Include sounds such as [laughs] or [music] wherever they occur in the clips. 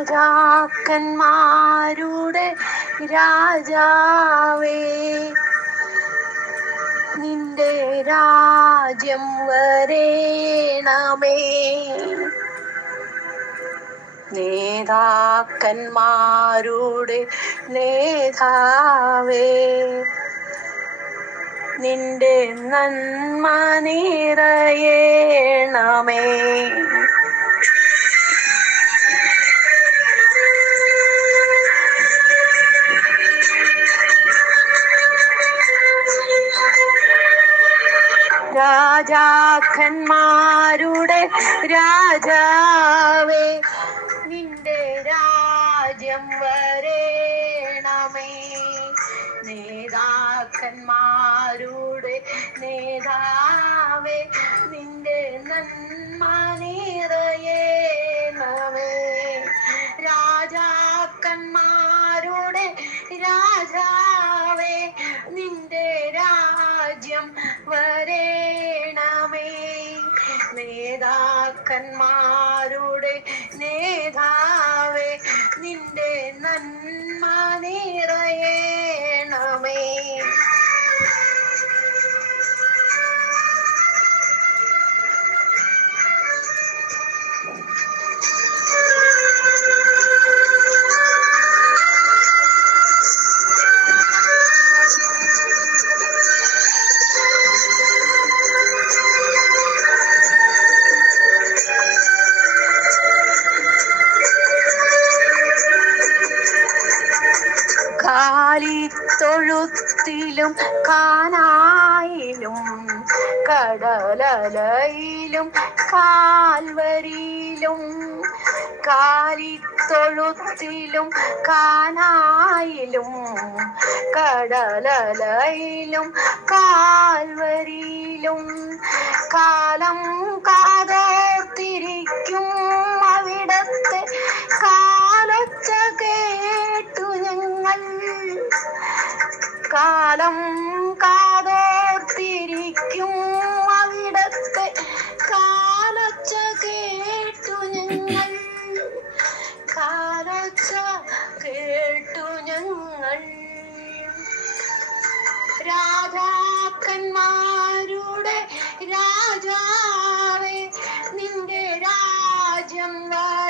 രാജാക്കന്മാരുടെ രാജാവേ. നിന്റെ രാജ്യം വരേണമേ. നേതാക്കന്മാരുടെ നേതാവേ. നിന്റെ നന്മ നിറയേണമേ. രാജാക്കന്മാരുടെ രാജാവേ നിറയേണമേ കാലിത്തൊഴുത്തിലും കാനായിലും കടലലയിലും കാൽവരിയിലും കാലിത്തൊഴുത്തിലും കാനായിലും കടലലയിലും കാൽവരിയിലും. കാലം കാതോർത്തിരിക്കും അവിടത്തെ കാലച്ച കാലം കാതോർത്തിരിക്കും അവിടത്തെ കാലച്ച കേട്ടു ഞങ്ങൾ. കാലച്ച കേട്ടു ഞങ്ങൾ. രാജാക്കന്മാരുടെ രാജാവേ നിന്റെ രാജ്യം വരേണമേ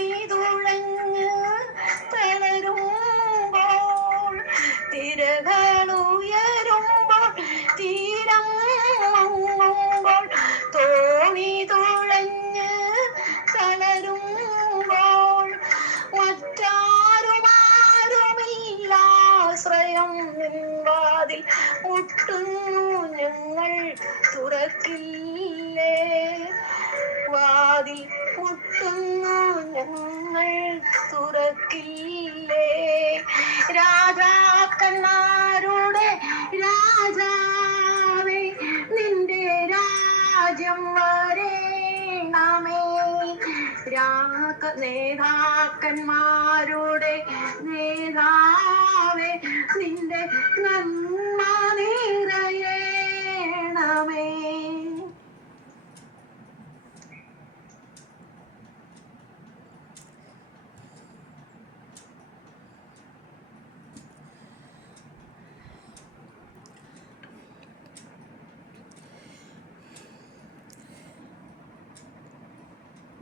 തീരം വരേണമേ രാക നേതാക്കന്മാരുടെ നേതാവേ നിന്റെ നന്മ നിറയേണമേ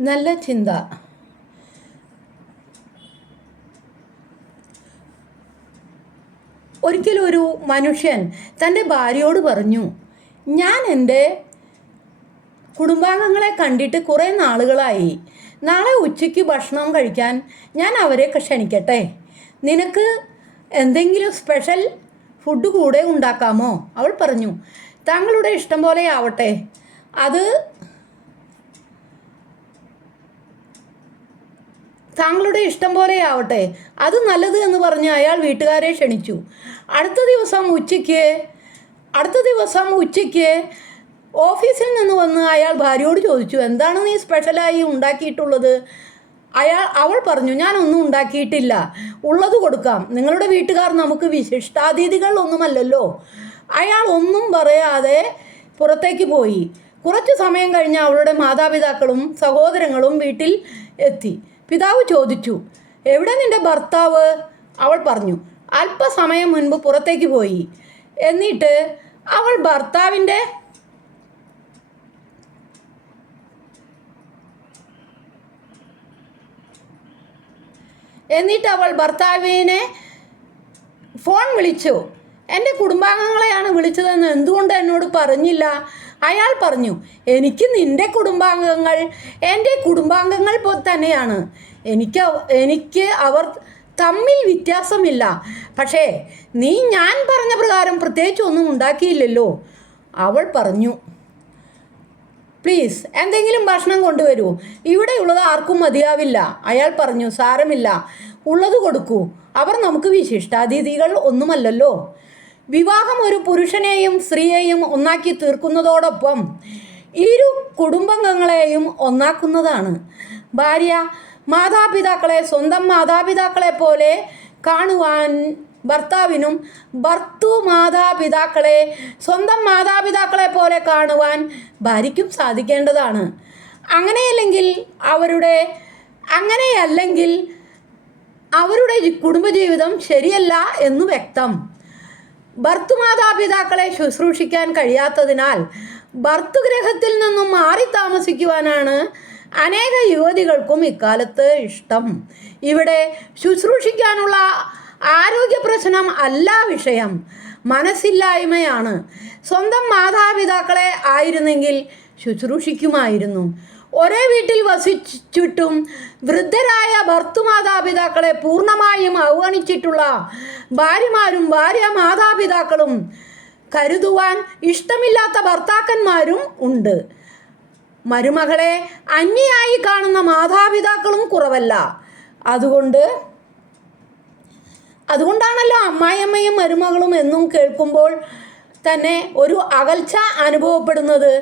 നല്ല ചിന്ത. ഒരിക്കലും ഒരു മനുഷ്യൻ തന്റെ ഭാര്യയോട് പറഞ്ഞു ഞാൻ എന്റെ കുടുംബാംഗങ്ങളെ കണ്ടിട്ട് കുറേ നാളുകളായി. നാളെ ഉച്ചയ്ക്ക് ഭക്ഷണം കഴിക്കാൻ ഞാൻ അവരെ ക്ഷണിക്കട്ടെ? നിനക്ക് എന്തെങ്കിലും സ്പെഷ്യൽ ഫുഡ് കൂടെ ഉണ്ടാക്കാമോ? അവൾ പറഞ്ഞു താങ്കളുടെ ഇഷ്ടം പോലെ ആവട്ടെ. അത് താങ്കളുടെ ഇഷ്ടം പോലെയാവട്ടെ അത് നല്ലത് എന്ന് പറഞ്ഞ് അയാൾ വീട്ടുകാരെ ക്ഷണിച്ചു. അടുത്ത ദിവസം ഉച്ചയ്ക്ക് അടുത്ത ദിവസം ഉച്ചയ്ക്ക് ഓഫീസിൽ നിന്ന് വന്ന് അയാൾ ഭാര്യയോട് ചോദിച്ചു എന്താണ് നീ സ്പെഷ്യലായി ഉണ്ടാക്കിയിട്ടുള്ളത്? അയാൾ അവൾ പറഞ്ഞു ഞാനൊന്നും ഉണ്ടാക്കിയിട്ടില്ല. ഉള്ളത് കൊടുക്കാം. നിങ്ങളുടെ വീട്ടുകാർ നമുക്ക് വിശിഷ്ടാതിഥികൾ ഒന്നുമല്ലല്ലോ. അയാൾ ഒന്നും പറയാതെ പുറത്തേക്ക് പോയി. കുറച്ച് സമയം കഴിഞ്ഞ് അവളുടെ മാതാപിതാക്കളും സഹോദരങ്ങളും വീട്ടിൽ എത്തി. പിതാവ് ചോദിച്ചു എവിടെ നിന്റെ ഭർത്താവ്? അവൾ പറഞ്ഞു അല്പസമയം മുൻപ് പുറത്തേക്ക് പോയി. എന്നിട്ട് അവൾ ഭർത്താവിന്റെ എന്നിട്ട് അവൾ ഭർത്താവിനെ ഫോൺ വിളിച്ചു എന്റെ കുടുംബാംഗങ്ങളെയാണ് വിളിച്ചതെന്ന് എന്തുകൊണ്ട് എന്നോട് പറഞ്ഞില്ല? അയാൾ പറഞ്ഞു എനിക്ക് നിന്റെ കുടുംബാംഗങ്ങൾ എന്റെ കുടുംബാംഗങ്ങൾ തന്നെയാണ്. എനിക്ക് എനിക്ക് അവർ തമ്മിൽ വ്യത്യാസമില്ല. പക്ഷേ നീ ഞാൻ പറഞ്ഞ പ്രകാരം പ്രത്യേകിച്ച് ഒന്നും ഉണ്ടാക്കിയില്ലല്ലോ. അവൾ പറഞ്ഞു പ്ലീസ് എന്തെങ്കിലും ഭക്ഷണം കൊണ്ടുവരൂ. ഇവിടെയുള്ളത് ആർക്കും മതിയാവില്ല. അയാൾ പറഞ്ഞു സാരമില്ല. ഉള്ളത് കൊടുക്കൂ. അവർ നമുക്ക് വിശിഷ്ടാതിഥികൾ ഒന്നുമല്ലല്ലോ. വിവാഹം ഒരു പുരുഷനെയും സ്ത്രീയെയും ഒന്നാക്കി തീർക്കുന്നതോടൊപ്പം ഇരു കുടുംബാംഗങ്ങളെയും ഒന്നാക്കുന്നതാണ്. ഭാര്യ മാതാപിതാക്കളെ സ്വന്തം മാതാപിതാക്കളെ പോലെ കാണുവാൻ ഭർത്താവിനും ഭർത്തു മാതാപിതാക്കളെ സ്വന്തം മാതാപിതാക്കളെ പോലെ കാണുവാൻ ഭാര്യയ്ക്കും സാധിക്കേണ്ടതാണ്. അങ്ങനെയല്ലെങ്കിൽ അവരുടെ അങ്ങനെയല്ലെങ്കിൽ അവരുടെ കുടുംബജീവിതം ശരിയല്ല എന്ന് വ്യക്തം. ഭർത്തുമാതാപിതാക്കളെ ശുശ്രൂഷിക്കാൻ കഴിയാത്തതിനാൽ ഭർത്തുഗ്രഹത്തിൽ നിന്നും മാറി താമസിക്കുവാനാണ് അനേക യുവതികൾക്കും ഇക്കാലത്ത് ഇഷ്ടം. ഇവിടെ ശുശ്രൂഷിക്കാനുള്ള ആരോഗ്യ പ്രശ്നം അല്ല വിഷയം. മനസ്സില്ലായ്മയാണ്. സ്വന്തം മാതാപിതാക്കളെ ആയിരുന്നെങ്കിൽ ശുശ്രൂഷിക്കുമായിരുന്നു. ഒരേ വീട്ടിൽ വസിച്ചിട്ടും വൃദ്ധരായ ഭർത്തുമാതാപിതാക്കളെ പൂർണമായും അവഗണിച്ചിട്ടുള്ള ഭാര്യമാരും ഭാര്യ മാതാപിതാക്കളും കരുതുവാൻ ഇഷ്ടമില്ലാത്ത ഭർത്താക്കന്മാരും ഉണ്ട്. മരുമകളെ അന്യായി കാണുന്ന മാതാപിതാക്കളും കുറവല്ല. അതുകൊണ്ട് അതുകൊണ്ടാണല്ലോ അമ്മായിയമ്മയും മരുമകളും എന്നും കേൾക്കുമ്പോൾ തന്നെ ഒരു അകൽച്ച അനുഭവപ്പെടുന്നത്.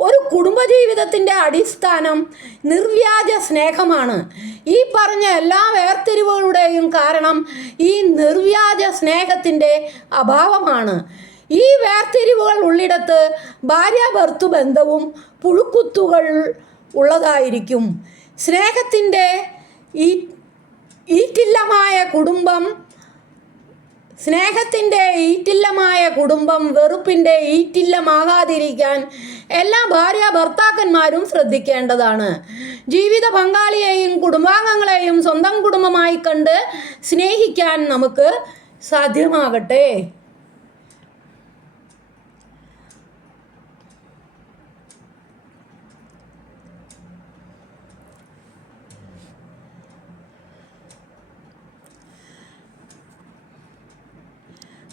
ഒരു കുടുംബജീവിതത്തിന്റെ അടിസ്ഥാനം നിർവ്യാജ സ്നേഹമാണ്. ഈ പറഞ്ഞ എല്ലാ വേർതിരിവുകളുടെയും കാരണം ഈ നിർവ്യാജ സ്നേഹത്തിന്റെ അഭാവമാണ്. ഈ വേർതിരിവുകൾ ഉള്ളിടത്ത് ഭാര്യ ഭർത്തു ബന്ധവും പുഴുക്കുത്തുകൾ ഉള്ളതായിരിക്കും. സ്നേഹത്തിന്റെ ഈ ഈറ്റില്ലമായ കുടുംബം സ്നേഹത്തിന്റെ ഈറ്റില്ലമായ കുടുംബം വെറുപ്പിന്റെ ഈറ്റില്ലമാകാതിരിക്കാൻ എല്ലാ ഭാര്യ ഭർത്താക്കന്മാരും ശ്രദ്ധിക്കേണ്ടതാണ്. ജീവിത പങ്കാളിയെയും കുടുംബാംഗങ്ങളെയും സ്വന്തം കുടുംബമായി കണ്ട് സ്നേഹിക്കാൻ നമുക്ക് സാധ്യമാകട്ടെ.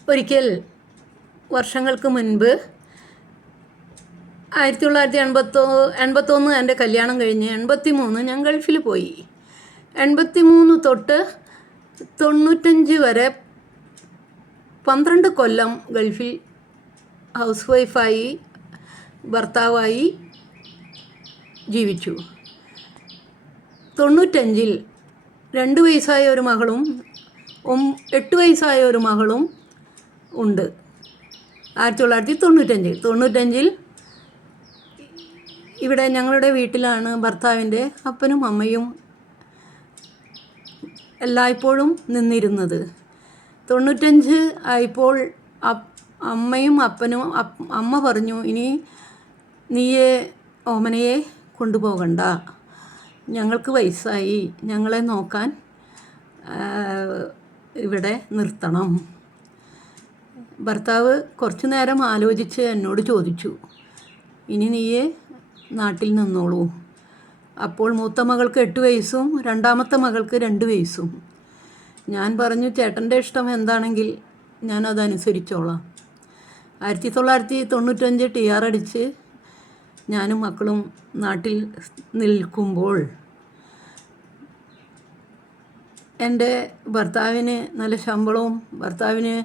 ഒരിക്കൽ വർഷങ്ങൾക്ക് മുൻപ് ആയിരത്തി തൊള്ളായിരത്തി എൺപത്തോ എൺപത്തൊന്ന് എന്റെ കല്യാണം കഴിഞ്ഞ് എൺപത്തി മൂന്ന് ഞാൻ ഗൾഫിൽ പോയി. എൺപത്തി മൂന്ന് തൊട്ട് തൊണ്ണൂറ്റഞ്ച് വരെ പന്ത്രണ്ട് കൊല്ലം ഗൾഫിൽ ഹൗസ് വൈഫായി ഭർത്താവായി ജീവിച്ചു. തൊണ്ണൂറ്റഞ്ചിൽ രണ്ട് വയസ്സായ ഒരു മകളും എട്ട് വയസ്സായ ഒരു മകളും ഉണ്ട്. ആയിരത്തി തൊള്ളായിരത്തി തൊണ്ണൂറ്റഞ്ചിൽ. തൊണ്ണൂറ്റഞ്ചിൽ ഇവിടെ ഞങ്ങളുടെ വീട്ടിലാണ് ഭർത്താവിന്റെ അപ്പനും അമ്മയും എല്ലായ്പ്പോഴും നിന്നിരുന്നത്. തൊണ്ണൂറ്റഞ്ച് ആയപ്പോൾ അമ്മയും അപ്പനും അമ്മ പറഞ്ഞു ഇനി നീയെ ഓമനയെ കൊണ്ടുപോകണ്ട. ഞങ്ങൾക്ക് വയസ്സായി. ഞങ്ങളെ നോക്കാൻ ഇവിടെ നിർത്തണം. ഭർത്താവ് കുറച്ചു നേരം ആലോചിച്ച് എന്നോട് ചോദിച്ചു ഇനി നീയെ നാട്ടിൽ നിന്നോളൂ. അപ്പോൾ മൂത്ത മകൾക്ക് എട്ട് വയസ്സും രണ്ടാമത്തെ മകൾക്ക് രണ്ട് വയസ്സും. ഞാൻ പറഞ്ഞു ചേട്ടന്റെ ഇഷ്ടം എന്താണെങ്കിൽ ഞാൻ അതനുസരിച്ചോളാം. ആയിരത്തി തൊള്ളായിരത്തി തൊണ്ണൂറ്റഞ്ച് ടി ആർ അടിച്ച് ഞാനും മക്കളും നാട്ടിൽ നിൽക്കുമ്പോൾ എന്റെ ഭർത്താവിന് നല്ല ശമ്പളവും ഭർത്താവിന്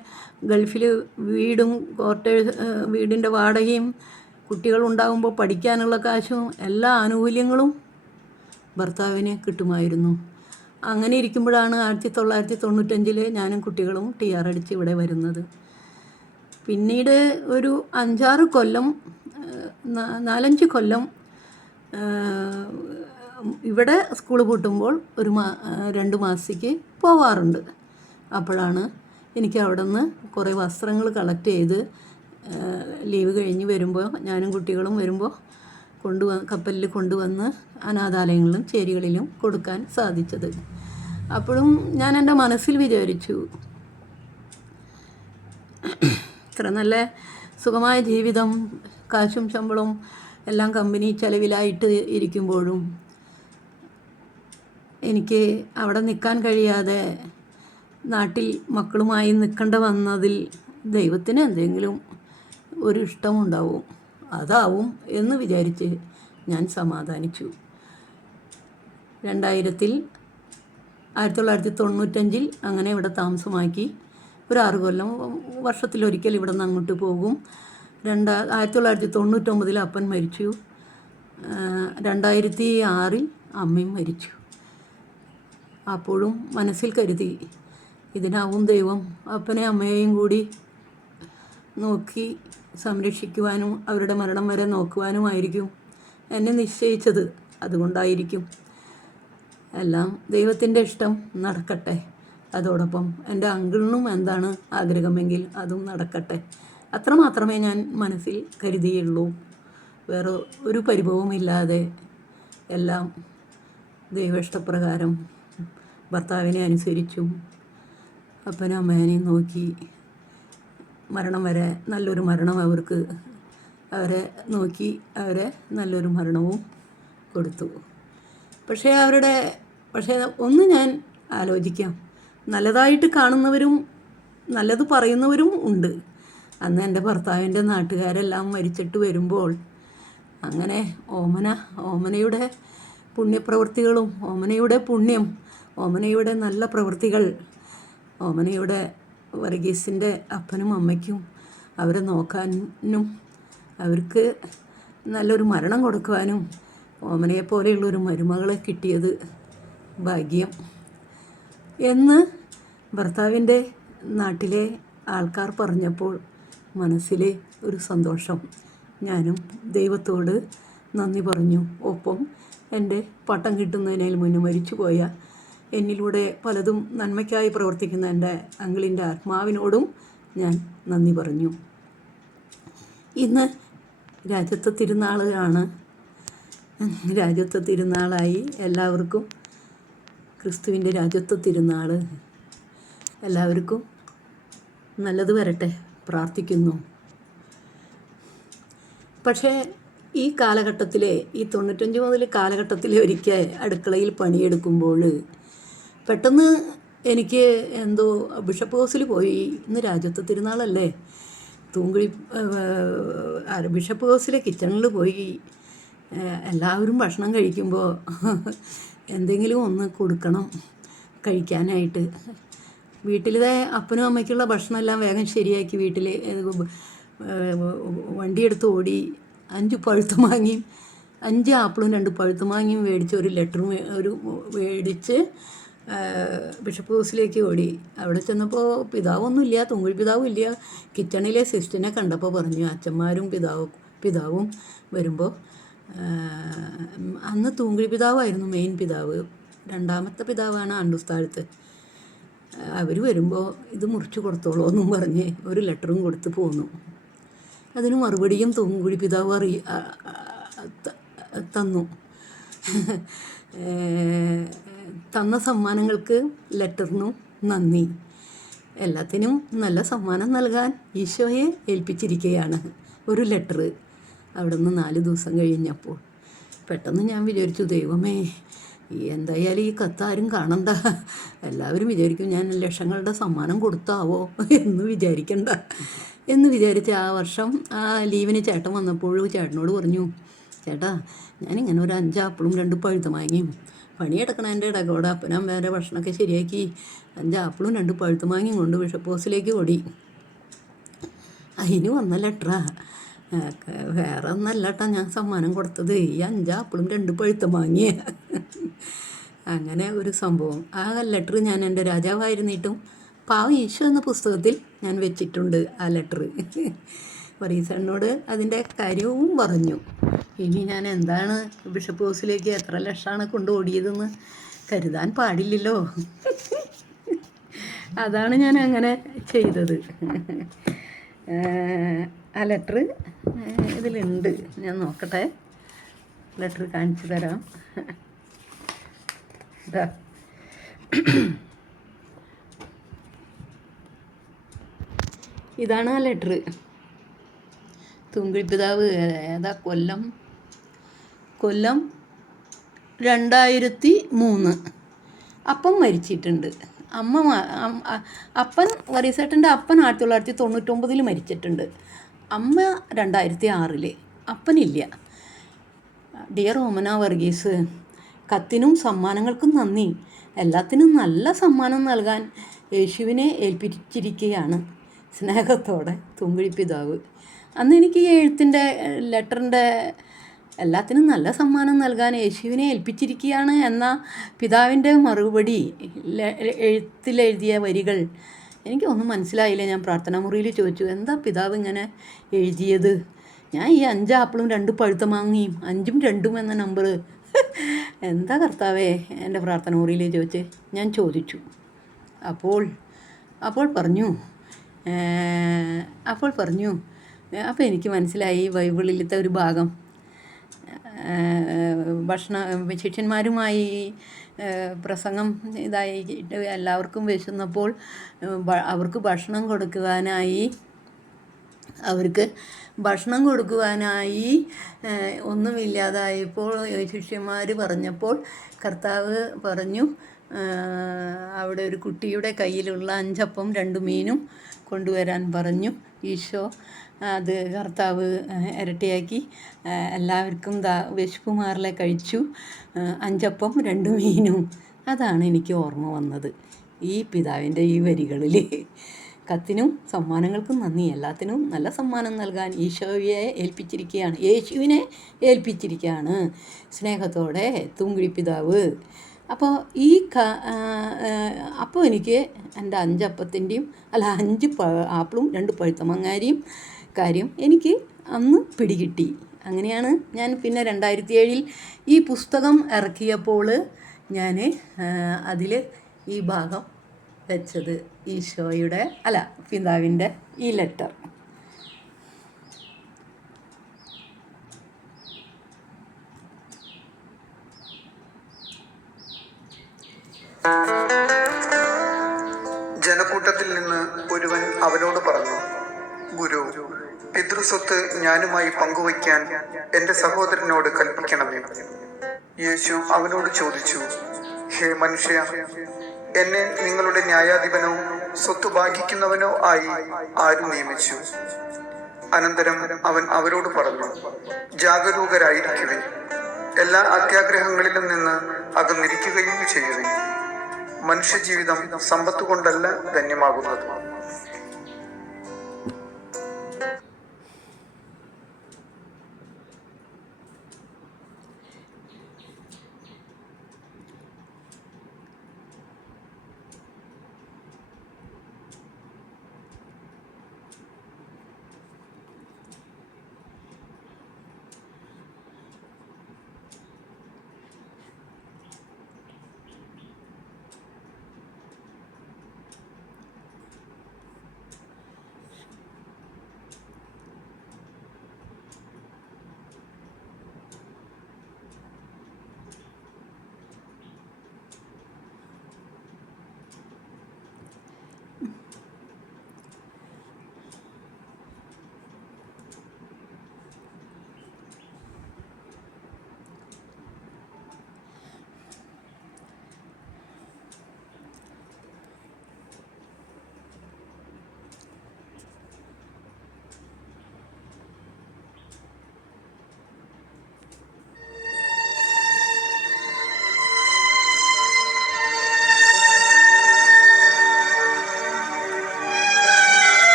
ഗൾഫിൽ വീടും ക്വാർട്ടേഴ്സ് വീടിന്റെ വാടകയും കുട്ടികളുണ്ടാകുമ്പോൾ പഠിക്കാനുള്ള കാശും എല്ലാ ആനുകൂല്യങ്ങളും ഭർത്താവിന് കിട്ടുമായിരുന്നു. അങ്ങനെ ഇരിക്കുമ്പോഴാണ് ആയിരത്തി തൊള്ളായിരത്തി തൊണ്ണൂറ്റഞ്ചിൽ ഞാനും കുട്ടികളും ടി ആർ അടിച്ച് ഇവിടെ വരുന്നത്. പിന്നീട് ഒരു അഞ്ചാറ് കൊല്ലം നാലഞ്ച് കൊല്ലം ഇവിടെ സ്കൂൾ പൂട്ടുമ്പോൾ ഒരു മാ രണ്ട് മാസത്തേക്ക് പോവാറുണ്ട്. അപ്പോഴാണ് എനിക്ക് അവിടെ നിന്ന് കുറേ വസ്ത്രങ്ങൾ കളക്ട് ചെയ്ത് ലീവ് കഴിഞ്ഞ് വരുമ്പോൾ ഞാനും കുട്ടികളും വരുമ്പോൾ കൊണ്ടുവ കപ്പലിൽ കൊണ്ടുവന്ന് അനാഥാലയങ്ങളിലും ചേരികളിലും കൊടുക്കാൻ സാധിച്ചത്. അപ്പോഴും ഞാൻ എന്റെ മനസ്സിൽ വിചാരിച്ചു ഇത്ര നല്ല സുഖമായ ജീവിതം കാശും ശമ്പളവും എല്ലാം കമ്പനി ചെലവിലായിട്ട് ഇരിക്കുമ്പോഴും എനിക്ക് അവിടെ നിൽക്കാൻ കഴിയാതെ നാട്ടിൽ മക്കളുമായി നിൽക്കേണ്ട വന്നതിൽ ദൈവത്തിന് എന്തെങ്കിലും ഒരു ഇഷ്ടമുണ്ടാവും. അതാവും എന്ന് വിചാരിച്ച് ഞാൻ സമാധാനിച്ചു. രണ്ടായിരത്തിൽ ആയിരത്തി തൊള്ളായിരത്തി തൊണ്ണൂറ്റഞ്ചിൽ അങ്ങനെ ഇവിടെ താമസമാക്കി. ഒരു ആറ് കൊല്ലം വർഷത്തിലൊരിക്കൽ ഇവിടെ നിന്ന് അങ്ങോട്ട് പോകും. രണ്ടാ ആയിരത്തി തൊള്ളായിരത്തി തൊണ്ണൂറ്റൊമ്പതിൽ അപ്പൻ മരിച്ചു. രണ്ടായിരത്തി ആറിൽ അമ്മയും മരിച്ചു. അപ്പോഴും മനസ്സിൽ കരുതി. ഇതിനാവും ദൈവം അപ്പനെ അമ്മയെയും കൂടി നോക്കി സംരക്ഷിക്കുവാനും അവരുടെ മരണം വരെ നോക്കുവാനുമായിരിക്കും എന്നെ നിശ്ചയിച്ചത്. അതുകൊണ്ടായിരിക്കും. എല്ലാം ദൈവത്തിന്റെ ഇഷ്ടം നടക്കട്ടെ. അതോടൊപ്പം എന്റെ അങ്കിളിനും എന്താണ് ആഗ്രഹമെങ്കിൽ അതും നടക്കട്ടെ. അത്ര മാത്രമേ ഞാൻ മനസ്സിൽ കരുതിയുള്ളൂ. വേറെ ഒരു പരിഭവമില്ലാതെ എല്ലാം ദൈവ ഇഷ്ടപ്രകാരം ഭർത്താവിനെ അനുസരിച്ചും അപ്പനും അമ്മേനെയും നോക്കി മരണം വരെ നല്ലൊരു മരണം അവർക്ക് അവരെ നോക്കി അവരെ നല്ലൊരു മരണവും കൊടുത്തു. പക്ഷേ അവരുടെ പക്ഷേ ഒന്ന് ഞാൻ ആലോചിക്കാം. നല്ലതായിട്ട് കാണുന്നവരും നല്ലത് പറയുന്നവരും ഉണ്ട്. അന്ന് എന്റെ ഭർത്താവിന്റെ നാട്ടുകാരെല്ലാം മരിച്ചിട്ട് വരുമ്പോൾ അങ്ങനെ ഓമന ഓമനയുടെ പുണ്യപ്രവൃത്തികളും ഓമനയുടെ പുണ്യം ഓമനയുടെ നല്ല പ്രവൃത്തികൾ ഓമനയുടെ വർഗീസിന്റെ അപ്പനും അമ്മയ്ക്കും അവരെ നോക്കാനും അവർക്ക് നല്ലൊരു മരണം കൊടുക്കുവാനും ഓമനയെ പോലെയുള്ള ഒരു മരുമകളെ കിട്ടിയത് ഭാഗ്യം. എന്ന് ഭർത്താവിന്റെ നാട്ടിലെ ആൾക്കാർ പറഞ്ഞപ്പോൾ മനസ്സിലെ ഒരു സന്തോഷം. ഞാനും ദൈവത്തോട് നന്ദി പറഞ്ഞു. ഒപ്പം എന്റെ പട്ടം കിട്ടുന്നതിനേൽ മുന്നേ മരിച്ചുപോയ എന്നിലൂടെ പലതും നന്മയ്ക്കായി പ്രവർത്തിക്കുന്ന എന്റെ അങ്കിളിന്റെ ആത്മാവിനോടും ഞാൻ നന്ദി പറഞ്ഞു. ഇന്ന് രാജ്യത്തെ തിരുനാളാണ്. രാജ്യത്തെ തിരുനാളായി എല്ലാവർക്കും ക്രിസ്തുവിന്റെ രാജ്യത്തെ തിരുനാൾ. എല്ലാവർക്കും നല്ലത് വരട്ടെ പ്രാർത്ഥിക്കുന്നു. പക്ഷേ ഈ കാലഘട്ടത്തിലെ ഈ തൊണ്ണൂറ്റഞ്ച് മുതൽ കാലഘട്ടത്തിലെ ഒരിക്കൽ അടുക്കളയിൽ പണിയെടുക്കുമ്പോൾ പെട്ടെന്ന് എനിക്ക് എന്തോ ബിഷപ്പ് ഹൗസിൽ പോയി. ഇന്ന് രാജ്യത്തെ തിരുനാളല്ലേ. തൂങ്കുഴി ബിഷപ്പ് ഹൗസിലെ കിച്ചണിൽ പോയി. എല്ലാവരും ഭക്ഷണം കഴിക്കുമ്പോൾ എന്തെങ്കിലും ഒന്ന് കൊടുക്കണം കഴിക്കാനായിട്ട്. വീട്ടിലെ അപ്പനും അമ്മയ്ക്കുള്ള ഭക്ഷണമെല്ലാം വേഗം ശരിയാക്കി വീട്ടിൽ വണ്ടിയെടുത്ത് ഓടി അഞ്ച് പഴുത്ത് മാങ്ങിയും അഞ്ച് ആപ്പിളും രണ്ട് പഴുത്ത് മാങ്ങിയും മേടിച്ച് ഒരു ലെറ്റർ ഒരു മേടിച്ച് ബിഷപ്പ് ഹൗസിലേക്ക് ഓടി. അവിടെ ചെന്നപ്പോൾ പിതാവൊന്നുമില്ല പിതാവും ഇല്ല കിച്ചണിലെ സിസ്റ്റിനെ കണ്ടപ്പോൾ പറഞ്ഞു അച്ഛന്മാരും പിതാവും പിതാവും വരുമ്പോൾ അന്ന് തൂങ്കുഴി പിതാവായിരുന്നു മെയിൻ പിതാവ്. രണ്ടാമത്തെ പിതാവാണ് അണ്ടുസ്ഥാനത്ത് അവർ വരുമ്പോൾ ഇത് മുറിച്ചു കൊടുത്തോളൂ എന്നും പറഞ്ഞ് ഒരു ലെറ്ററും കൊടുത്ത് പോന്നു. അതിന് മറുപടിയും തൂങ്കുഴി പിതാവ് അറി തന്നു. തന്ന സമ്മാനങ്ങൾക്ക് ലെറ്ററിനും നന്ദി. എല്ലാത്തിനും നല്ല സമ്മാനം നൽകാൻ ഈശോയെ ഏൽപ്പിച്ചിരിക്കുകയാണ് ഒരു ലെറ്റർ അവിടെ നിന്ന് നാല് ദിവസം കഴിഞ്ഞപ്പോൾ. പെട്ടെന്ന് ഞാൻ വിചാരിച്ചു ദൈവമേ എന്തായാലും ഈ കത്താരും കാണണ്ട. എല്ലാവരും വിചാരിക്കും ഞാൻ ലക്ഷങ്ങളുടെ സമ്മാനം കൊടുത്താവോ എന്ന് വിചാരിക്കണ്ട. എന്ന് വിചാരിച്ച് ആ വർഷം ആ ലീവിന് ചേട്ടൻ വന്നപ്പോഴും ചേട്ടനോട് പറഞ്ഞു ചേട്ടാ ഞാനിങ്ങനെ ഒരു അഞ്ചാപ്പിളും രണ്ട് പഴുത്ത മാങ്ങയും പണിയെടുക്കണ എന്റെ ഇടകോടെ അപ്പനും വേറെ ഭക്ഷണമൊക്കെ ശരിയാക്കി. അഞ്ചാപ്പിളും രണ്ട് പഴുത്ത മാങ്ങയും കൊണ്ട് വിഷപ്പോസിലേക്ക് ഓടി. അതിന് വന്ന ലെറ്ററാ വേറെ ഒന്നല്ല കേട്ടോ ഞാൻ സമ്മാനം കൊടുത്തത്. ഈ അഞ്ചാപ്പിളും രണ്ട് പഴുത്ത് മാങ്ങിയ അങ്ങനെ ഒരു സംഭവം. ആ ലെറ്റർ ഞാൻ എന്റെ രാജാവായിരുന്നിട്ടും പാവ ഈശോ എന്ന പുസ്തകത്തിൽ ഞാൻ വെച്ചിട്ടുണ്ട് ആ ലെറ്റർ പറീസണ്ണോട് അതിന്റെ കാര്യവും പറഞ്ഞു. ഇനി ഞാൻ എന്താണ് ബിഷപ്പ് ഹൗസിലേക്ക് എത്ര ലക്ഷമാണ് കൊണ്ട് ഓടിയതെന്ന് കരുതാൻ പാടില്ലല്ലോ. അതാണ് ഞാൻ അങ്ങനെ ചെയ്തത്. ആ ലെറ്റർ ഇതിലുണ്ട്. ഞാൻ നോക്കട്ടെ. ലെറ്റർ കാണിച്ചു തരാം. ഇതാ ഇതാണ് ആ ലെറ്റർ തുങ്കിപ്പിതാവ് ഏതാ കൊല്ലം? കൊല്ലം രണ്ടായിരത്തി മൂന്ന് അപ്പം മരിച്ചിട്ടുണ്ട്. അമ്മ അപ്പൻ വരീസേട്ടന്റെ അപ്പൻ ആയിരത്തി തൊള്ളായിരത്തി തൊണ്ണൂറ്റൊമ്പതിൽ മരിച്ചിട്ടുണ്ട്. അമ്മ രണ്ടായിരത്തി ആറിൽ അപ്പനില്ല. ഡിയർ ഓമന വർഗീസ് കത്തിനും സമ്മാനങ്ങൾക്കും നന്ദി. എല്ലാത്തിനും നല്ല സമ്മാനം നൽകാൻ യേശുവിനെ ഏൽപ്പിച്ചിരിക്കുകയാണ് സ്നേഹത്തോടെ തുമ്പിഴി പിതാവ് അന്ന് എനിക്ക് ഈ എഴുത്തിന്റെ ലെറ്ററിന്റെ എല്ലാത്തിനും നല്ല സമ്മാനം നൽകാൻ യേശുവിനെ ഏൽപ്പിച്ചിരിക്കുകയാണ് എന്ന പിതാവിന്റെ മറുപടി എഴുത്തിലെഴുതിയ വരികൾ എനിക്കൊന്നും മനസ്സിലായില്ല. ഞാൻ പ്രാർത്ഥനാ മുറിയിൽ ചോദിച്ചു എന്താ പിതാവ് ഇങ്ങനെ എഴുതിയത്? ഞാൻ ഈ അഞ്ച് ആപ്പിളും രണ്ട് പഴുത്ത മാങ്ങയും അഞ്ചും രണ്ടും എന്ന നമ്പർ [laughs] എന്താ കർത്താവേ? എന്റെ പ്രാർത്ഥന മുറിയിൽ ചോദിച്ച് ഞാൻ ചോദിച്ചു. അപ്പോൾ അപ്പോൾ പറഞ്ഞു അപ്പോൾ പറഞ്ഞു അപ്പോൾ എനിക്ക് മനസ്സിലായി ബൈബിളിലത്തെ ഒരു ഭാഗം. ഭക്ഷണ ശിഷ്യന്മാരുമായി പ്രസംഗം ഇതായിട്ട് എല്ലാവർക്കും വിശന്നപ്പോൾ അവർക്ക് ഭക്ഷണം കൊടുക്കുവാനായി അവർക്ക് ഭക്ഷണം കൊടുക്കുവാനായി ഒന്നുമില്ലാതായപ്പോൾ ശിഷ്യന്മാർ പറഞ്ഞപ്പോൾ കർത്താവ് പറഞ്ഞു അവിടെ ഒരു കുട്ടിയുടെ കയ്യിലുള്ള അഞ്ചപ്പം രണ്ട് മീനും കൊണ്ടുവരാൻ പറഞ്ഞു. ഈശോ അത് കർത്താവ് ഇരട്ടിയാക്കി. എല്ലാവർക്കും ദാ വിശപ്പ് കഴിച്ചു. അഞ്ചപ്പം രണ്ട് മീനും. അതാണ് എനിക്ക് ഓർമ്മ വന്നത് ഈ പിതാവിന്റെ ഈ വരികളിൽ കത്തിനും സമ്മാനങ്ങൾക്കും നന്ദി. എല്ലാത്തിനും നല്ല സമ്മാനം നൽകാൻ ഈശോയെ ഏൽപ്പിച്ചിരിക്കുകയാണ്. യേശുവിനെ ഏൽപ്പിച്ചിരിക്കുകയാണ് സ്നേഹത്തോടെ തുങ്കിഴി പിതാവ്. അപ്പോൾ ഈ ക അപ്പോൾ എനിക്ക് എന്റെ അഞ്ചപ്പത്തിന്റെയും അല്ല അഞ്ച് ആപ്പിളും രണ്ട് പഴുത്ത മങ്ങാരിയും കാര്യം എനിക്ക് അന്ന് പിടികിട്ടി. അങ്ങനെയാണ് ഞാൻ പിന്നെ രണ്ടായിരത്തി ഏഴിൽ ഈ പുസ്തകം ഇറക്കിയപ്പോൾ ഞാൻ അതിൽ ഈ ഭാഗം വെച്ചത് ഈശോയുടെ അല്ല പിതാവിന്റെ ഈ ലെറ്റർ ജനക്കൂട്ടത്തിൽ നിന്ന് ഒരുവൻ അവനോട് പിതൃസ്വത്ത് ഞാനുമായി പങ്കുവയ്ക്കാൻ എന്റെ സഹോദരനോട് കൽപ്പിക്കണമേ. യേശു അവനോട് ചോദിച്ചു ഹേ മനുഷ്യ എന്നെ നിങ്ങളുടെ ന്യായാധിപനോ സ്വത്ത് ഭാഗിക്കുന്നവനോ ആയി ആരും നിയമിച്ചു? അനന്തരം അവൻ അവരോട് പറഞ്ഞു ജാഗരൂകരായിരിക്കുവിൻ. എല്ലാ അത്യാഗ്രഹങ്ങളിലും നിന്ന് അകന്നിരിക്കുകയും ചെയ്യുവിൻ. മനുഷ്യജീവിതം സമ്പത്ത് കൊണ്ടല്ല ധന്യമാകുന്നത്.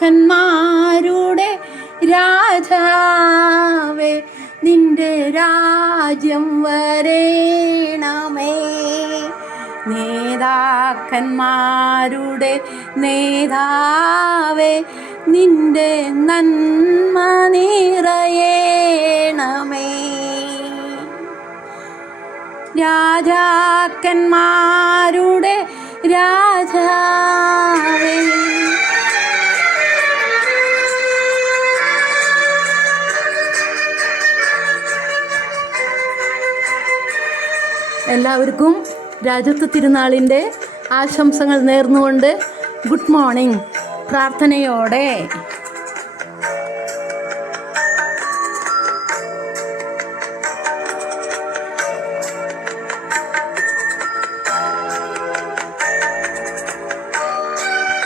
രാജാക്കന്മാരുടെ രാജാവേ നിന്റെ രാജ്യം വരേണമേ. നേതാക്കന്മാരുടെ നേതാവേ നിന്റെ നന്മ നിറയേണമേ. രാജാക്കന്മാരുടെ രാജാവേ എല്ലാവർക്കും രാജ്യത്ത് തിരുനാളിന്റെ ആശംസകൾ നേർന്നുകൊണ്ട് ഗുഡ് മോർണിംഗ് പ്രാർത്ഥനയോടെ.